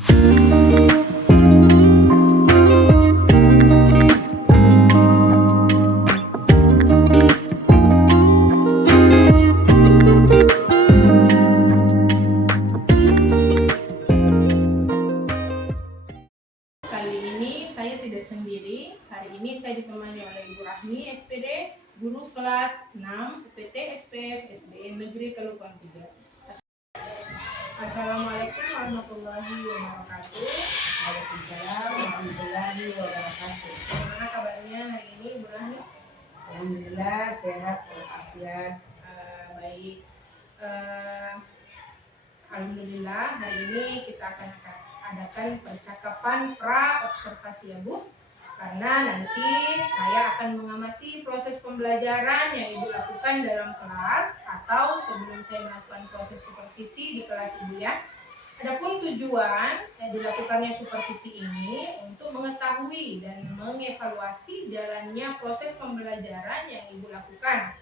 Kali ini saya tidak sendiri. Hari ini saya ditemani oleh Ibu Rahmi, SPD, guru kelas 6 UPT SPF SDN Negeri Kelukon 3. Assalamualaikum warahmatullahi wabarakatuh. Waalaikumsalam warahmatullahi wabarakatuh. Bagaimana kabarnya hari ini, Ibu Rahmi? Alhamdulillah sehat walafiat. Baik. Alhamdulillah hari ini kita akan adakan percakapan pra observasi ya Bu, karena nanti saya akan mengamati proses pembelajaran yang Ibu lakukan dalam kelas atau sebelum saya melakukan proses supervisi di kelas Ibu ya. Adapun tujuan yang dilakukannya supervisi ini untuk mengetahui dan mengevaluasi jalannya proses pembelajaran yang Ibu lakukan.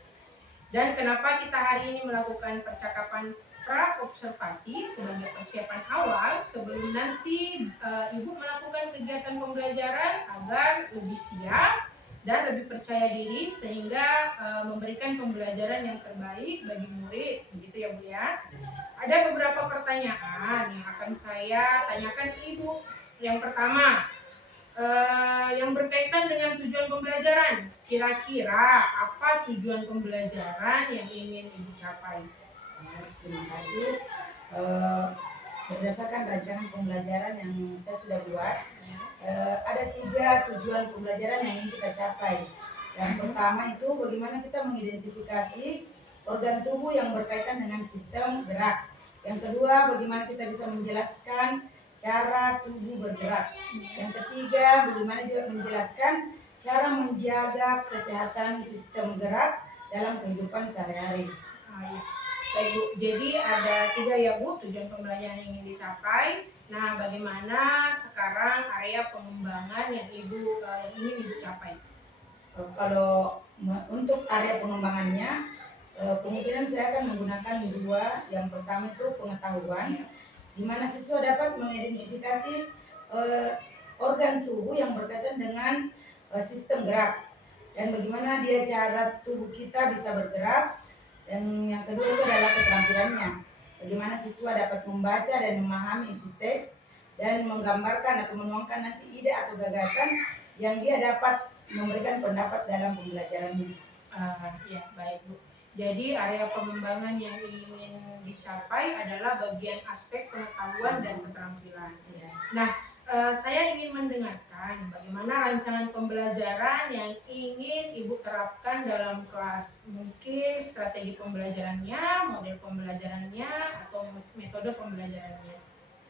Dan kenapa kita hari ini melakukan percakapan pra observasi sebagai persiapan awal sebelum nanti Ibu melakukan kegiatan pembelajaran agar lebih siap dan lebih percaya diri sehingga memberikan pembelajaran yang terbaik bagi murid, begitu ya Bu ya. Ada beberapa pertanyaan yang akan saya tanyakan ke Ibu. Yang pertama, yang berkaitan dengan tujuan pembelajaran. Kira-kira apa tujuan pembelajaran yang ingin Ibu capai? Terima kasih. Berdasarkan rancangan pembelajaran yang saya sudah buat, ada 3 tujuan pembelajaran yang ingin kita capai. Yang pertama itu bagaimana kita mengidentifikasi organ tubuh yang berkaitan dengan sistem gerak. Yang kedua, bagaimana kita bisa menjelaskan cara tubuh bergerak. Yang ketiga, bagaimana juga menjelaskan cara menjaga kesehatan sistem gerak dalam kehidupan sehari-hari. Baik Bu, jadi ada 3 ya Bu tujuan pembelajaran yang ingin dicapai. Nah, bagaimana sekarang area pengembangan yang ingin Ibu capai? Kalau untuk area pengembangannya, kemungkinan saya akan menggunakan 2. Yang pertama itu pengetahuan, di mana siswa dapat mengidentifikasi organ tubuh yang berkaitan dengan sistem gerak dan bagaimana dia cara tubuh kita bisa bergerak. Dan yang kedua itu adalah keterampilannya, bagaimana siswa dapat membaca dan memahami isi teks dan menggambarkan atau menuangkan nanti ide atau gagasan yang dia dapat memberikan pendapat dalam pembelajarannya. Ya, baik Bu. Jadi area pengembangan yang ingin dicapai adalah bagian aspek pengetahuan dan keterampilan. Ya. Nah, saya ingin mendengarkan bagaimana rancangan pembelajaran yang ingin Ibu terapkan dalam kelas. Mungkin strategi pembelajarannya, model pembelajarannya, atau metode pembelajarannya.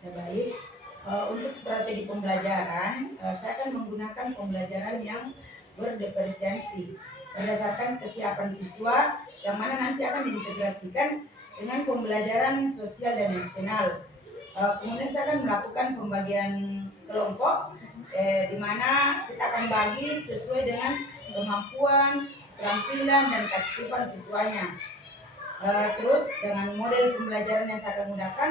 Ya, baik. Untuk strategi pembelajaran, saya akan menggunakan pembelajaran yang berdiferensiasi berdasarkan kesiapan siswa yang mana nanti akan diintegrasikan dengan pembelajaran sosial dan emosional. Kemudian saya akan melakukan pembagian kelompok di mana kita akan bagi sesuai dengan kemampuan, keterampilan dan keaktifan siswanya. Terus dengan model pembelajaran yang saya akan gunakan,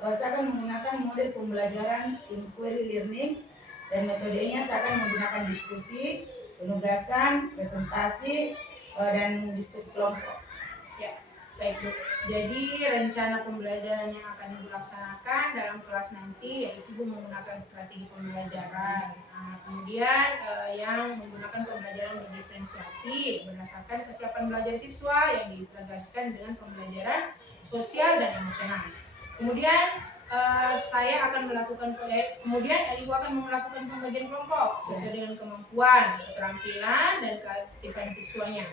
saya akan menggunakan model pembelajaran inquiry learning dan metodenya saya akan menggunakan diskusi, penugasan, presentasi, dan diskusi kelompok. Ya, baik Bu. Jadi rencana pembelajaran yang akan Ibu laksanakan dalam kelas nanti yaitu Ibu menggunakan strategi pembelajaran. Nah, kemudian yang menggunakan pembelajaran berdiferensiasi berdasarkan kesiapan belajar siswa yang ditegaskan dengan pembelajaran sosial dan emosional. Kemudian saya akan melakukan Ibu akan melakukan pembagian kelompok sesuai dengan kemampuan, keterampilan dan keaktifan siswanya.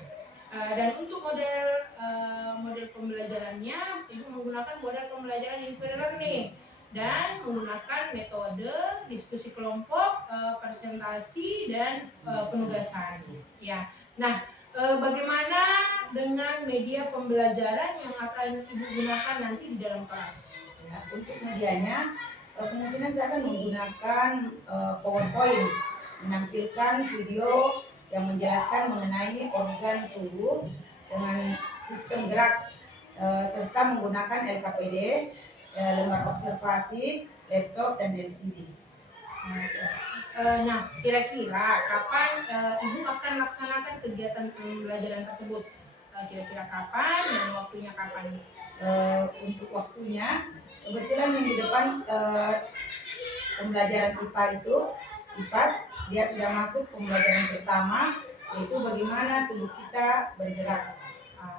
Dan untuk model pembelajarannya, Ibu menggunakan model pembelajaran inquiry learning dan menggunakan metode diskusi kelompok, presentasi dan penugasan. Ya. Nah, bagaimana dengan media pembelajaran yang akan Ibu gunakan nanti di dalam kelas? Ya, untuk medianya, kemungkinan saya akan menggunakan PowerPoint, menampilkan video yang menjelaskan mengenai organ tubuh dengan sistem gerak, serta menggunakan LKPD, lembar observasi, laptop, dan LCD. Nah, kira-kira kapan Ibu akan laksanakan kegiatan pembelajaran tersebut? Kira-kira kapan dan waktunya kapan? Untuk waktunya, kebetulan minggu depan pembelajaran IPA itu, IPAS, dia sudah masuk pembelajaran pertama, yaitu bagaimana tubuh kita bergerak.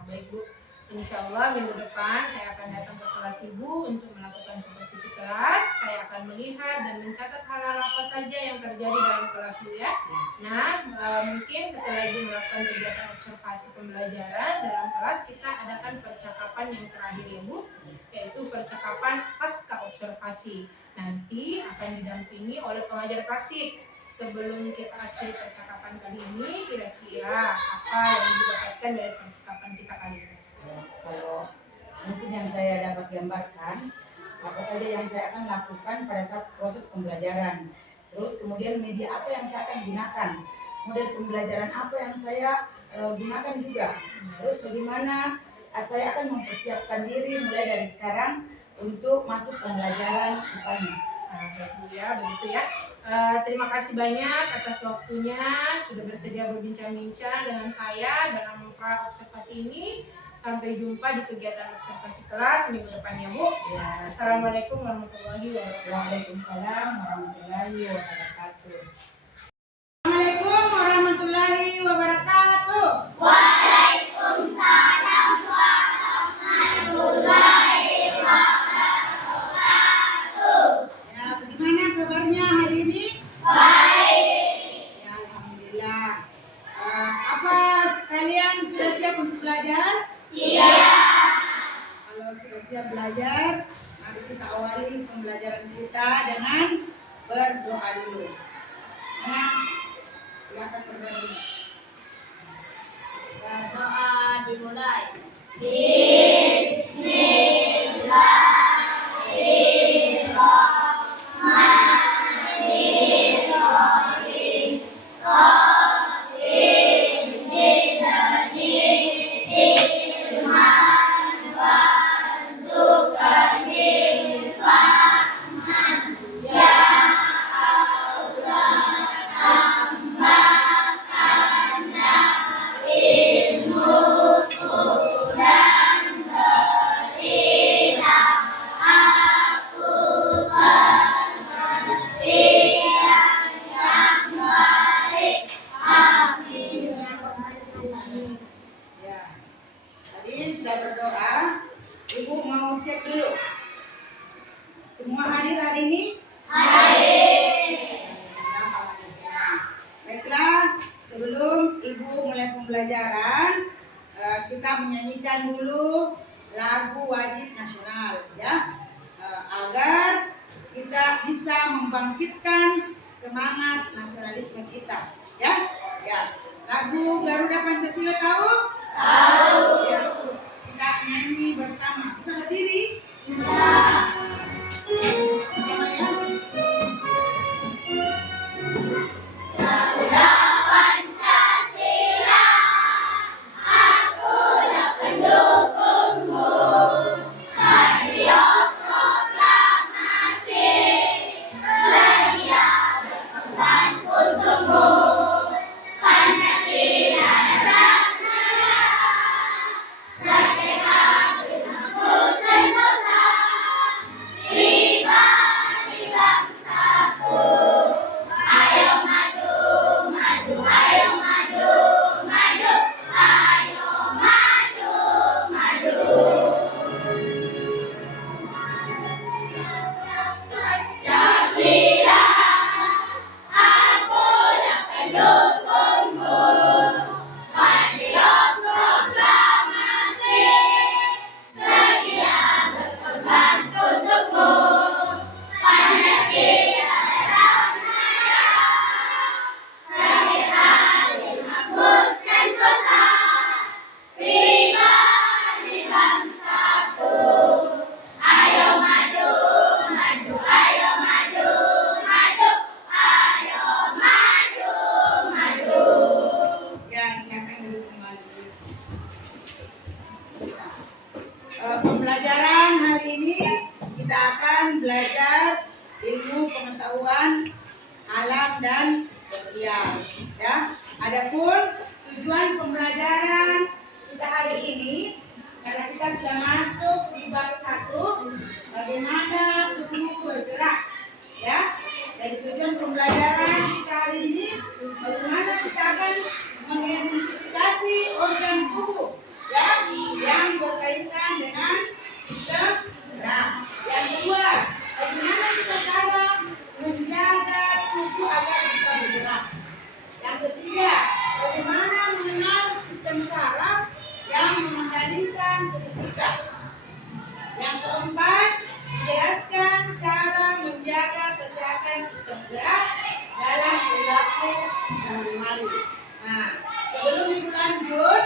Baik Bu, insya Allah minggu depan saya akan datang ke kelas Ibu untuk melakukan supervisi kelas. Saya akan melihat dan mencatat hal-hal apa saja yang terjadi dalam kelas Bu ya. Nah, mungkin setelah Ibu melakukan kegiatan observasi pembelajaran dalam kelas, kita adakan percakapan yang terakhir ya Bu, yaitu percakapan pasca observasi. Nanti akan didampingi oleh pengajar praktik. Sebelum kita akhiri percakapan kali ini, kira-kira apa yang didapatkan dari percakapan kita kali ini? Kalau mungkin yang saya dapat gambarkan, apa saja yang saya akan lakukan pada saat proses pembelajaran. Terus kemudian media apa yang saya akan gunakan, model pembelajaran apa yang saya gunakan juga. Terus bagaimana saya akan mempersiapkan diri mulai dari sekarang untuk masuk pembelajaran IPA-nya. Bu ya, begitu ya. Terima kasih banyak atas waktunya sudah bersedia berbincang-bincang dengan saya dalam observasi ini. Sampai jumpa di kegiatan observasi kelas minggu depan ya Bu. Ya. Assalamualaikum warahmatullahi wabarakatuh. Waalaikumsalam warahmatullahi wabarakatuh. Assalamualaikum warahmatullahi wabarakatuh. Waalaikumsalam warahmatullahi wabarakatuh. Ya, bagaimana kabarnya hari ini? Baik. Ya, alhamdulillah. Apa sekalian sudah siap untuk belajar? Siap. Kalau sudah siap belajar, mari kita awali pembelajaran kita dengan berdoa dulu. Nah, silakan berdoa dulu. Berdoa dimulai. Bismillahirrahmanirrahim. Ya, tadi sudah berdoa. Ibu mau cek dulu. Semua hadir hari ini? Baiklah, sebelum Ibu mulai pembelajaran, kita menyanyikan dulu lagu wajib nasional ya, agar kita bisa membangkitkan semangat nasionalisme kita ya. Ya, lagu Garuda Pancasila tahu? Tahu. Ya, kita nyanyi bersama. Bisa berdiri? Bisa. Sama ya. Garuda Pancasila, akulah pendukungmu. Patriot proklamasi, sedia berkorban untukmu. Pancasila Nusantara, merdeka bebas Nusantara, pengetahuan alam dan sosial. Ya, adapun tujuan pembelajaran kita hari ini, karena kita sudah masuk di bab 1, bagaimana tubuh bergerak. Ya, dari tujuan pembelajaran kita hari ini, bagaimana kita akan mengidentifikasi organ tubuh ya yang berkaitan dengan sistem gerak. Yang kedua, bagaimana kita cara menjaga tubuh agar bisa bergerak. Yang ketiga, bagaimana mengenal sistem saraf yang mengendalikan tubuh kita. Yang keempat, jelaskan cara menjaga kesehatan sistem gerak dalam perilaku sehari-hari. Nah, sebelum itu lanjut,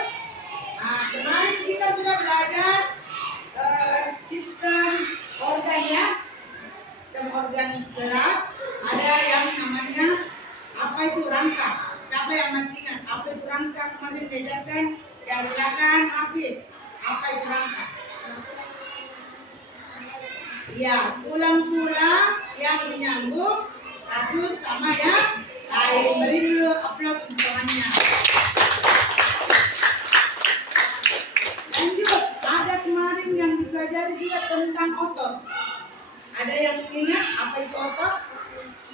kemarin kita sudah belajar sistem organ ya, sistem organ gerak. Ada yang namanya apa itu rangka. Siapa yang masih ingat apa itu rangka kemarin diajarkan? Ya silakan Hafiz. Apa itu rangka? Ya, tulang-tulang yang menyambung satu sama yang lain. Beri dulu aplaus untuk temannya. Lanjut, ada kemarin yang dipelajari juga tentang otot. Ada yang ingat apa itu otot?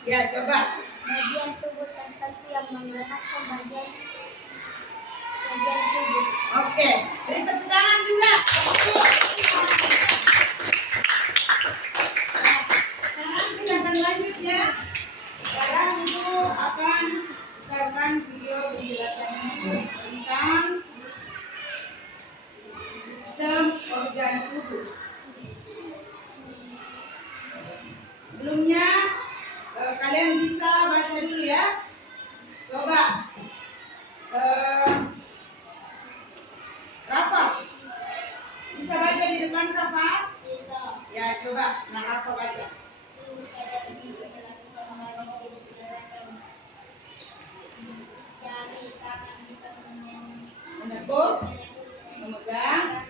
Ya, coba. Bagian tubuh tertentu yang menggerakkan bagian tubuh. Oke, beri tepuk tangan juga. Sekarang kita akan lanjut ya. Sekarang itu akan putarkan video penjelasannya tentang sistem organ tubuh. Sebelumnya kalian bisa baca dulu ya. Coba Rafa, bisa baca di depan Rafa? Bisa. Ya coba, nah Rafa baca. Jari tangan bisa Menekuk, memegang.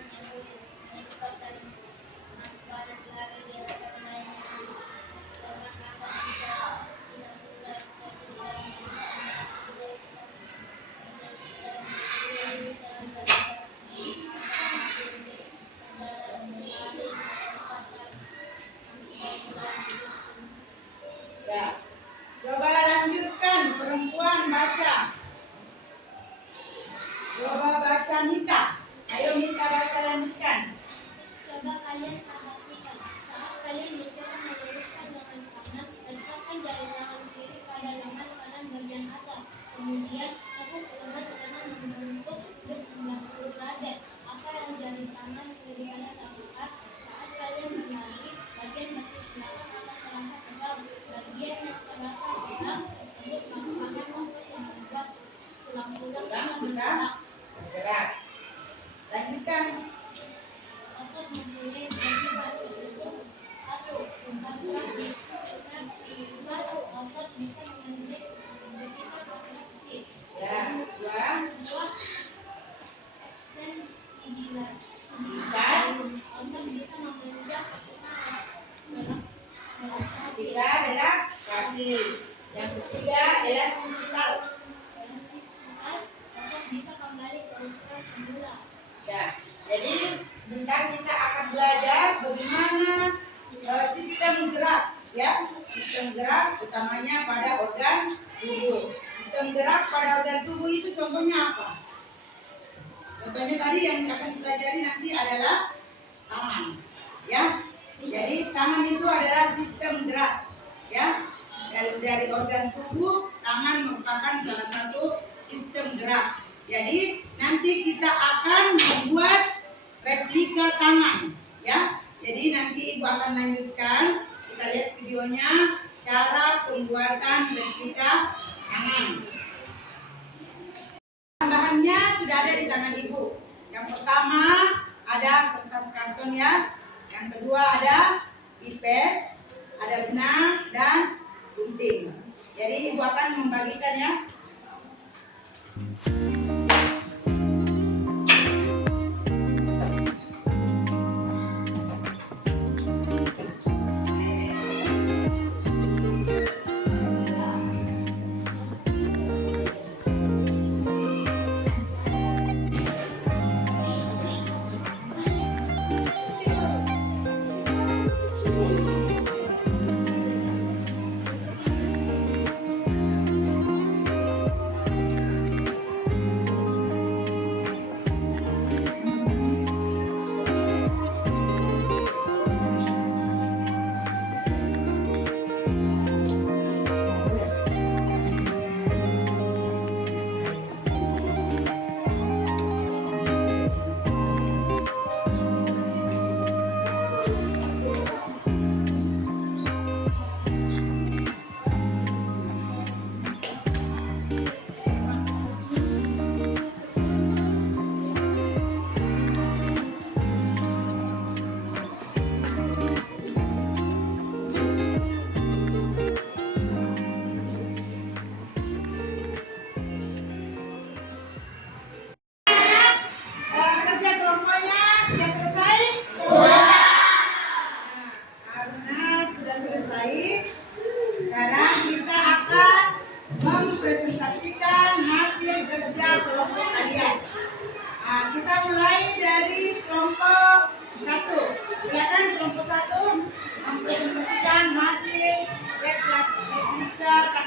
Ya, coba lanjutkan perempuan baca. Coba baca Mita. Ayo Mita baca lanjutkan. Coba kalian perhatikan saat kalian mencoba meluruskan lengan kanan, letakkan jari tangan kiri pada lengan kanan bagian atas. Kemudian tekuk lemas kanan membentuk sudut 90 derajat. Apa yang jari tangan kiri kalian lakukan saat kalian menari? Bagian batis belakang akan terasa tegang. Bagian yang terasa tegang tersebut merupakan otot yang membuat tulang-tulang kita bergerak. Bergerak. Lanjutkan. Otot mempunyai fungsi yaitu 1. Membakar tugas otot bisa mengenjot ketika kontraksi. Ya, 2. Ekstensibilitas. Otot bisa mengenjot ketika relaksasi. 3 adalah relasi. Yang ketiga elastisitas. Elastisitas, otot bisa kembali ke ukuran semula. Ya, jadi sebentar kita akan belajar bagaimana sistem gerak, ya. Sistem gerak utamanya pada organ tubuh. Sistem gerak pada organ tubuh itu contohnya apa? Contohnya tadi yang akan dipelajari nanti adalah tangan, ya. Jadi tangan itu adalah sistem gerak, ya. Dari organ tubuh, tangan merupakan salah satu sistem gerak. Jadi nanti kita akan membuat replika tangan, ya. Jadi nanti Ibu akan lanjutkan. Kita lihat videonya cara pembuatan replika tangan. Bahannya sudah ada di tangan Ibu. Yang pertama ada kertas karton ya. Yang kedua ada pipet, ada benang dan gunting. Jadi Ibu akan membagikan ya.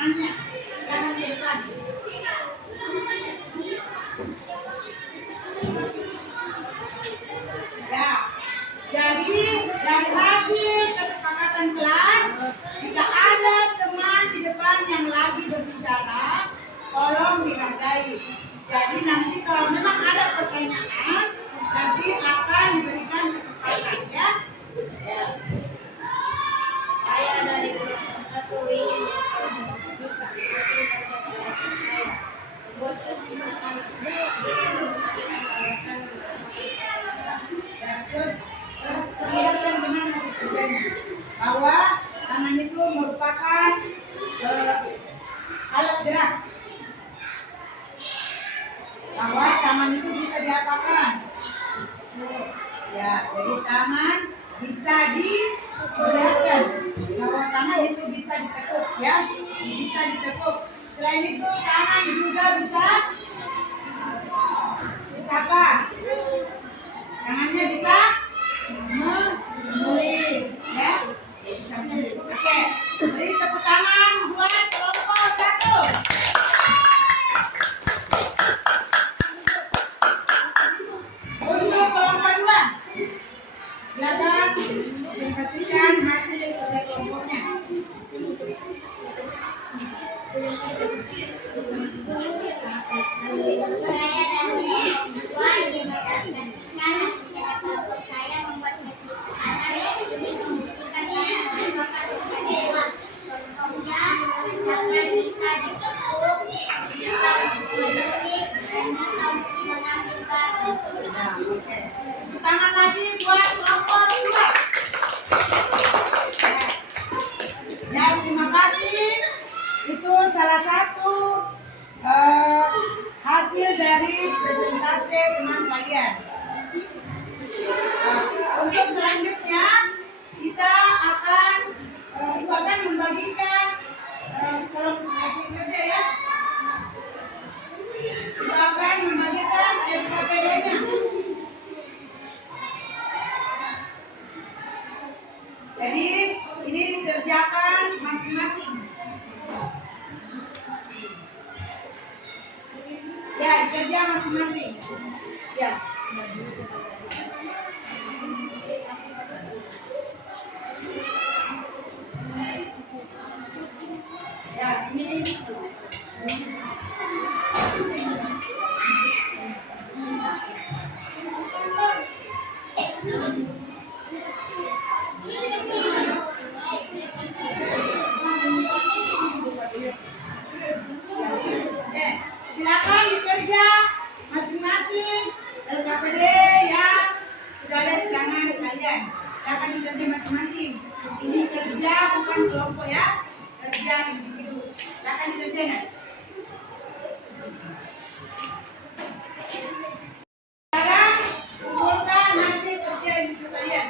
tangannya, tangan ke depan. Ya, jadi dari hasil kesepakatan kelas, jika ada teman di depan yang lagi berbicara, tolong dihargai. Jadi nanti kalau memang ada pertanyaan, nanti akan diberikan kesempatan ya. Saya dari kelompok 1 ingin mempresentasikan hasil kerja kelompok saya. Membuat sebuah anak ingin membuktikan gagasan Terlihatkan dengan hasil kerjanya bahwa tangan itu merupakan alat gerak. Bahwa tangan itu bisa diapakan? Ya, jadi tangan bisa diperlihatkan bahwa tangan itu bisa ditekuk ya, bisa ditekuk. Selain itu tangan juga bisa apa? Tangannya bisa menulis ya, bisa menulis. Oke, beri tepuk tangan buat kelompok 1. Untuk kelompok 2, silakan presentasikan hasil kerja kelompoknya. Saya dari kelompok 2 ingin mempresentasikan hasil kerja kelompok saya membuat anak ini membuktikan gagasan bakat dewa. Contohnya, tangan bisa ditusuk, bisa menulis, dan bisa mengambil barang. Nah, oke. Tangan lagi buat kelompok 2. Ya, terima kasih. Itu salah satu hasil dari presentasi teman kalian. Untuk selanjutnya kita akan ibu akan membagikan kelompok hasil kerja ya. Ibu akan membagikan LKPD-nya. Jadi ini dikerjakan masing-masing. Ya, kerja masing-masing. Ya. Ya, ini. Silakan dikerja masing-masing LKPD yang sudah ada di tangan kalian. Silakan dikerja masing-masing. Ini kerja bukan kelompok ya, kerja individu. Silakan dikerjakan. Sekarang kumpulkan hasil kerja individu kalian.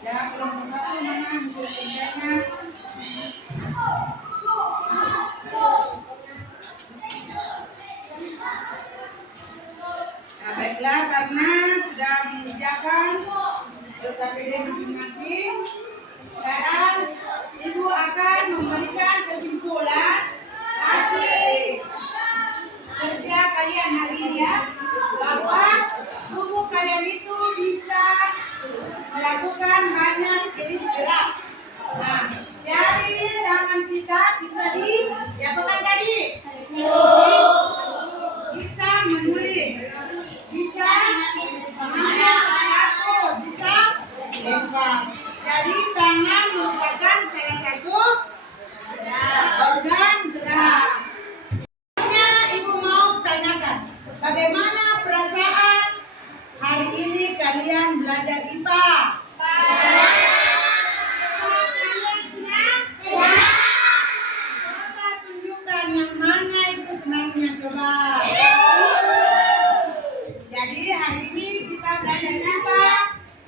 Ya, kelompok 1 mana hasil kerjanya? Nah, baiklah, karena sudah mengerjakan LKPD masing-masing, sekarang Ibu akan memberikan kesimpulan hasil kerja kalian hari ini ya, bahwa tubuh kalian itu bisa melakukan banyak jenis gerak. Nah, jari tangan kita bisa diapakan tadi? Bisa menulis, bisa mengambil sesuatu, bisa lempar. Jadi tangan merupakan salah satu organ gerak. Ibu mau tanyakan, bagaimana perasaan hari ini kalian belajar IPA? Kalian senang? Coba tunjukkan yang mana itu senangnya, coba. Jadi hari ini kita belajar IPA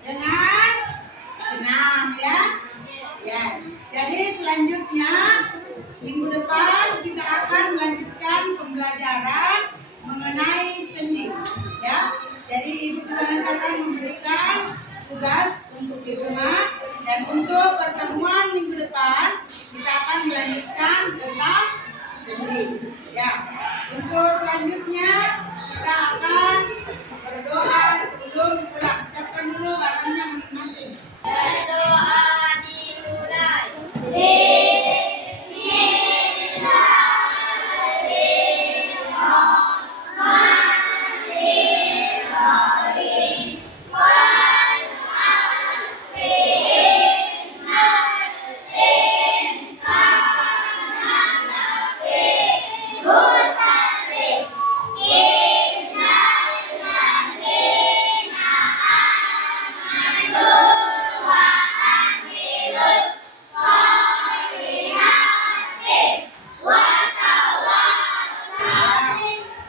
dengan senang ya. Ya. Jadi selanjutnya minggu depan kita akan melanjutkan pembelajaran mengenai sendi ya. Jadi Ibu tugas untuk di rumah, dan untuk pertemuan minggu depan kita akan melanjutkan tentang sendi. Ya, untuk selanjutnya kita akan berdoa sebelum pulang. Siapkan dulu barangnya masing-masing. Berdoa dimulai.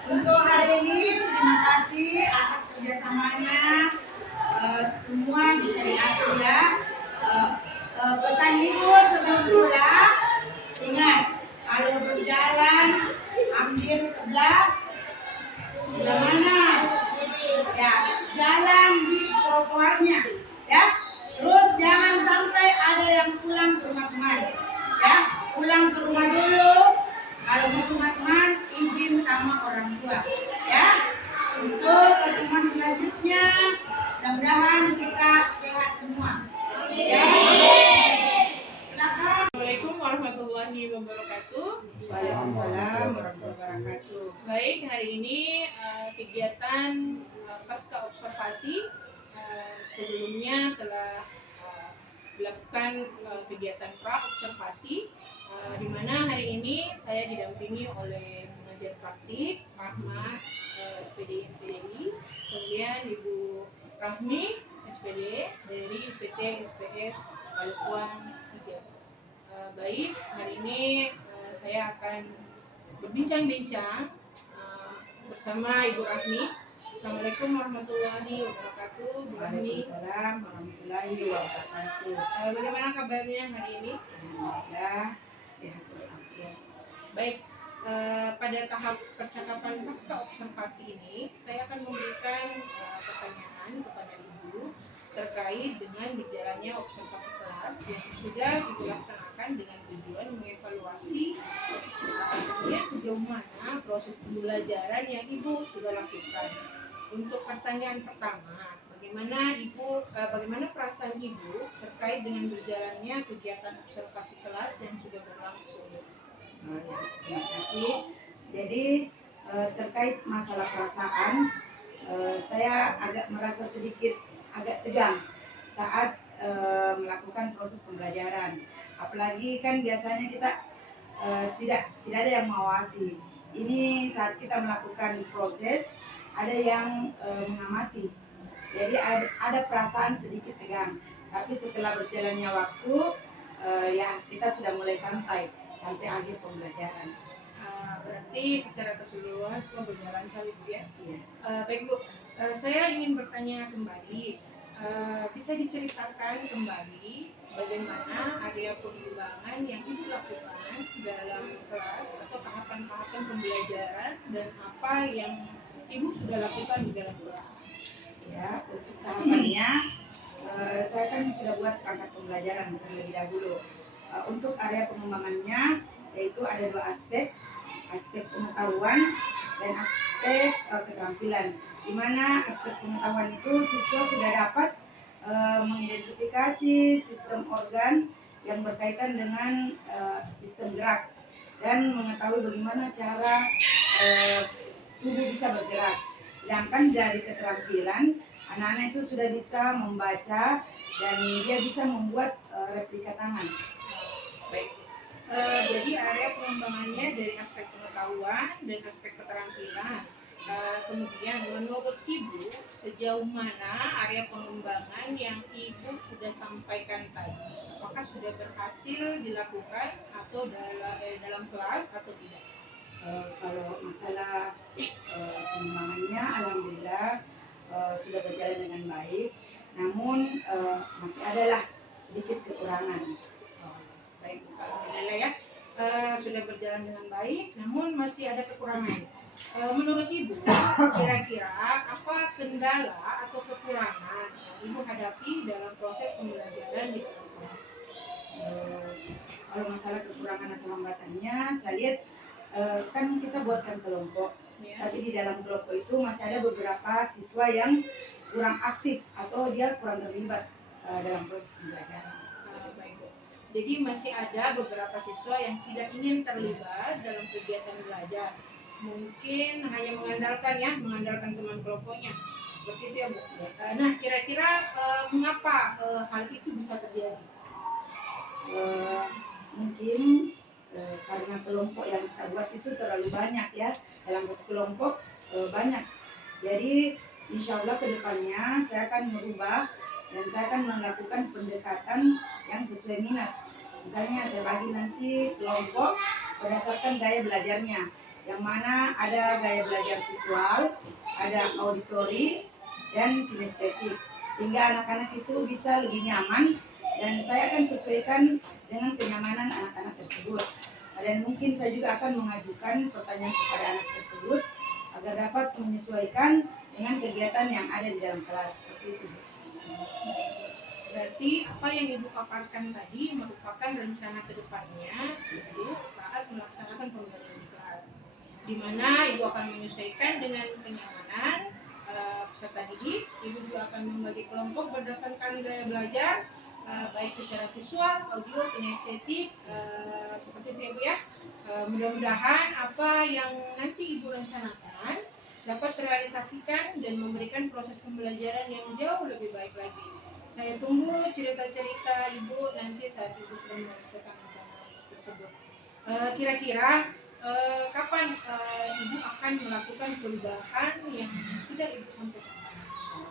Untuk hari ini terima kasih atas kerjasamanya. Semua bisa diatur ya. Pesan ibu sebelum pulang, ingat kalau berjalan ambil sebelah mana, ya jalan di trotoarnya, ya. Terus jangan sampai ada yang pulang ke rumah teman, ya. Pulang ke rumah dulu. Kalau mau ke rumah teman, izin sama orang tua, ya. Untuk pertemuan selanjutnya, mudah-mudahan kita sehat semua. Ya. Silakan. Assalamualaikum warahmatullahi wabarakatuh. Waalaikumsalam warahmatullahi wabarakatuh. Baik, hari ini kegiatan pasca observasi sebelumnya telah dilakukan kegiatan pra observasi, di mana hari ini saya didampingi oleh pengajar praktik Rahmat SPD MPDI, kemudian Ibu Rahmi SPD dari PT SPF Palukuan Hijau. Baik, hari ini saya akan berbincang-bincang bersama Ibu Rahmi. Assalamualaikum warahmatullahi wabarakatuh. Bu Rahmi, Waalaikumsalam warahmatullahi wabarakatuh. bagaimana kabarnya hari ini? Alhamdulillah sehat walafiat. Baik, pada tahap percakapan pasca observasi ini, saya akan memberikan pertanyaan kepada Ibu terkait dengan berjalannya observasi kelas yang sudah Ibu laksanakan dengan tujuan mengevaluasi sejauh mana proses pembelajaran yang Ibu sudah lakukan. Untuk pertanyaan pertama, bagaimana perasaan Ibu terkait dengan berjalannya kegiatan observasi kelas yang sudah berlangsung? Terima kasih. Jadi terkait masalah perasaan, saya agak merasa sedikit agak tegang saat melakukan proses pembelajaran. Apalagi kan biasanya kita tidak ada yang mengawasi. Ini saat kita melakukan proses ada yang mengamati. Jadi ada perasaan sedikit tegang. Tapi setelah berjalannya waktu, ya kita sudah mulai santai sampai akhir pembelajaran. Berarti secara keseluruhan semua berjalan lancar, Ibu ya? Iya. Baik Bu, saya ingin bertanya kembali, bisa diceritakan kembali bagaimana area pengembangan yang Ibu lakukan dalam kelas atau tahapan-tahapan pembelajaran dan apa yang Ibu sudah lakukan di dalam kelas? Ya, untuk tahapannya saya kan sudah buat perangkat pembelajaran terlebih dahulu. Untuk area pengembangannya yaitu ada dua aspek pengetahuan dan aspek keterampilan. Di mana aspek pengetahuan itu siswa sudah dapat mengidentifikasi sistem organ yang berkaitan dengan sistem gerak dan mengetahui bagaimana cara tubuh bisa bergerak. Sedangkan dari keterampilan, anak-anak itu sudah bisa membaca dan dia bisa membuat replika tangan. Baik, jadi area pengembangannya dari aspek pengetahuan dan aspek keterampilan. Kemudian menurut Ibu, sejauh mana area pengembangan yang Ibu sudah sampaikan tadi? Apakah sudah berhasil dilakukan atau dalam kelas atau tidak? Kalau masalah pengembangannya, alhamdulillah sudah berjalan dengan baik. Namun masih adalah sedikit kekurangan. Baik, alhamdulillah ya, sudah berjalan dengan baik, namun masih ada kekurangan. Menurut Ibu, kira-kira apa kendala atau kekurangan Ibu hadapi dalam proses pembelajaran di dalam kelas? Kalau masalah kekurangan atau hambatannya, saya lihat kan kita buatkan kelompok, Ya. tapi di dalam kelompok itu masih ada beberapa siswa yang kurang aktif atau dia kurang terlibat dalam proses pembelajaran. Baik, Bu. Jadi masih ada beberapa siswa yang tidak ingin terlibat dalam kegiatan belajar. Mungkin hanya mengandalkan teman kelompoknya. Seperti itu ya, Bu. Nah, kira-kira mengapa hal itu bisa terjadi? Mungkin karena kelompok yang kita buat itu terlalu banyak ya, dalam satu kelompok banyak. Jadi insya Allah kedepannya saya akan merubah dan saya akan melakukan pendekatan yang sesuai minat. Misalnya saya bagi nanti kelompok berdasarkan gaya belajarnya, yang mana ada gaya belajar visual, ada auditori, dan kinestetik, sehingga anak-anak itu bisa lebih nyaman dan saya akan sesuaikan dengan kenyamanan anak-anak tersebut. Dan mungkin saya juga akan mengajukan pertanyaan kepada anak tersebut agar dapat menyesuaikan dengan kegiatan yang ada di dalam kelas. Seperti itu. Berarti apa yang Ibu paparkan tadi merupakan rencana kedepannya Ibu saat melaksanakan pembelajaran di kelas, di mana Ibu akan menyesuaikan dengan kenyamanan peserta didik. Ibu juga akan membagi kelompok berdasarkan gaya belajar, baik secara visual, audio, kinestetik, seperti itu ya Bu ya. Mudah-mudahan apa yang nanti Ibu rencanakan dapat terrealisasikan dan memberikan proses pembelajaran yang jauh lebih baik lagi. Saya tunggu cerita-cerita Ibu nanti saat Ibu sudah menyelesaikan rencana tersebut. Kira-kira kapan Ibu akan melakukan perubahan yang sudah Ibu sampaikan?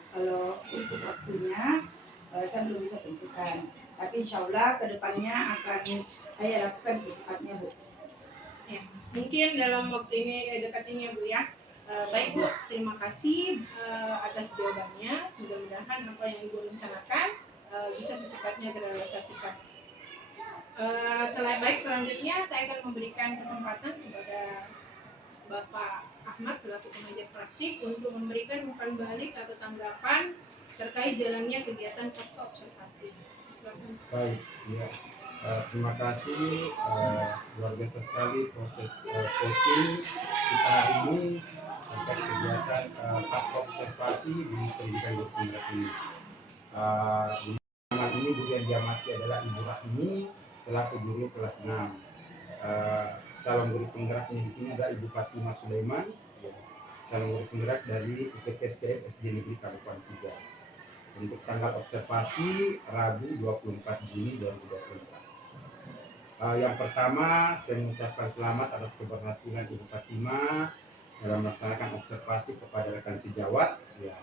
Kalau untuk waktunya saya belum bisa tentukan, tapi insya Allah kedepannya akan saya lakukan secepatnya, Bu. Ya, mungkin dalam waktu ini dekat ini ya Bu ya. Baik Bu, terima kasih atas jawabannya. Mudah-mudahan apa yang Ibu rencanakan bisa secepatnya terrealisasikan. Selanjutnya saya akan memberikan kesempatan kepada Bapak Ahmad selaku pengajar praktik untuk memberikan umpan balik atau tanggapan terkait jalannya kegiatan pasca observasi. Silakan. Baik, ya. Terima kasih, luar biasa sekali proses coaching kita hari ini terkait kegiatan pasca observasi di pendidikan guru penggerak ini. Di mana ini guru yang diamati adalah Ibu Rahmi selaku guru kelas 6. Calon guru penggeraknya di sini adalah Ibu Fatimah Sulaiman, ya, calon guru penggerak dari UPT SPF SD Negeri Kabupaten 3. Untuk tanggal observasi Rabu 24 Juni 2024. Yang pertama, saya mengucapkan selamat atas keberhasilan Ibu Fatimah dalam melaksanakan observasi kepada rekan sejawat. Ya,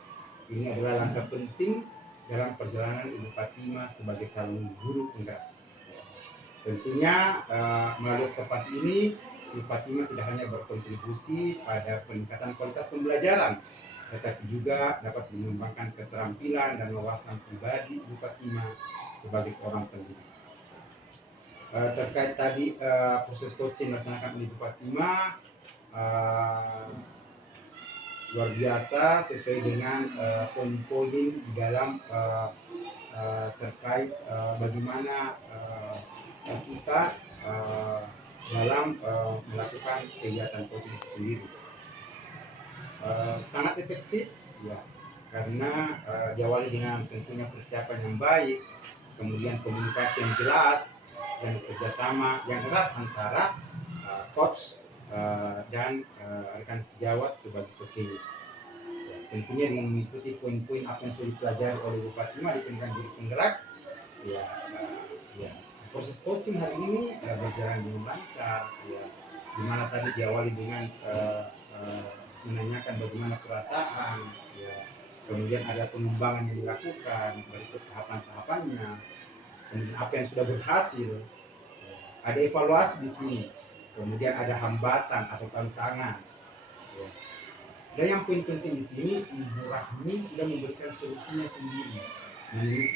ini adalah langkah penting dalam perjalanan Ibu Fatimah sebagai calon guru penggerak. Ya. Tentunya melalui observasi ini, Ibu Fatimah tidak hanya berkontribusi pada peningkatan kualitas pembelajaran, tetapi juga dapat mengembangkan keterampilan dan wawasan pribadi Ibu Fatimah sebagai seorang pendidik. Terkait tadi proses coaching dilaksanakan oleh Ibu Fatimah luar biasa sesuai dengan poin-poin di dalam terkait bagaimana kita dalam melakukan kegiatan coaching itu sendiri. Sangat efektif ya, karena diawali dengan tentunya persiapan yang baik, kemudian komunikasi yang jelas dan kerjasama yang erat antara coach dan rekan sejawat sebagai coaching. Ya, tentunya dengan mengikuti poin-poin apa yang sudah dipelajari oleh Ibu Fatimah di pendidikan guru penggerak, ya, proses coaching hari ini berjalan dengan lancar, ya, dimana tadi diawali dengan menanyakan bagaimana perasaan, ya, kemudian ada pengembangan yang dilakukan, berikut tahapan-tahapannya, kemudian apa yang sudah berhasil, ada evaluasi di sini, kemudian ada hambatan atau tantangan, ya. Dan yang poin penting di sini, Ibu Rahmi sudah memberikan solusinya sendiri,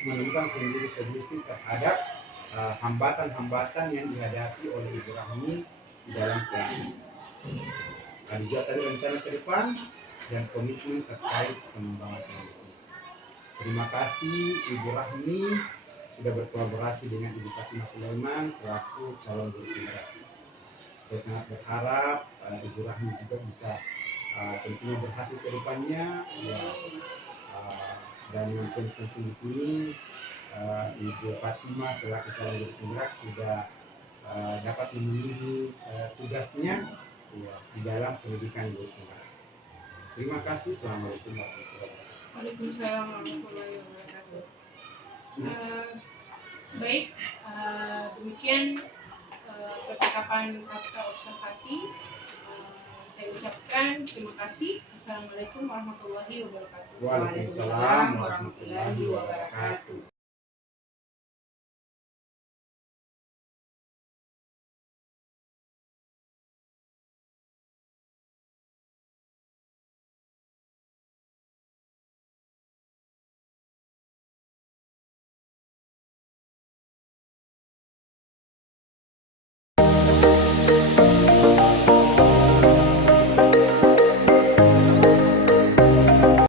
menemukan sendiri solusi terhadap hambatan-hambatan yang dihadapi oleh Ibu Rahmi di dalam kelas ini. Ada juga tadi rencana ke depan dan komitmen terkait pengembangan selanjutnya. Terima kasih Ibu Rahmi sudah berkolaborasi dengan Ibu Fatimah Sulaiman selaku calon guru penggerak. Saya sangat berharap Ibu Rahmi juga bisa tentunya berhasil ke depannya. Ya, dan yang penting di sini Ibu Fatimah selaku calon guru penggerak sudah dapat memenuhi tugasnya ya, di dalam pendidikan guru penggerak. Terima kasih. Assalamualaikum warahmatullahi wabarakatuh. Waalaikumsalam warahmatullahi wabarakatuh. Baik, demikian percakapan pasca observasi. Saya ucapkan terima kasih. Assalamualaikum warahmatullahi wabarakatuh. Waalaikumsalam warahmatullahi wabarakatuh.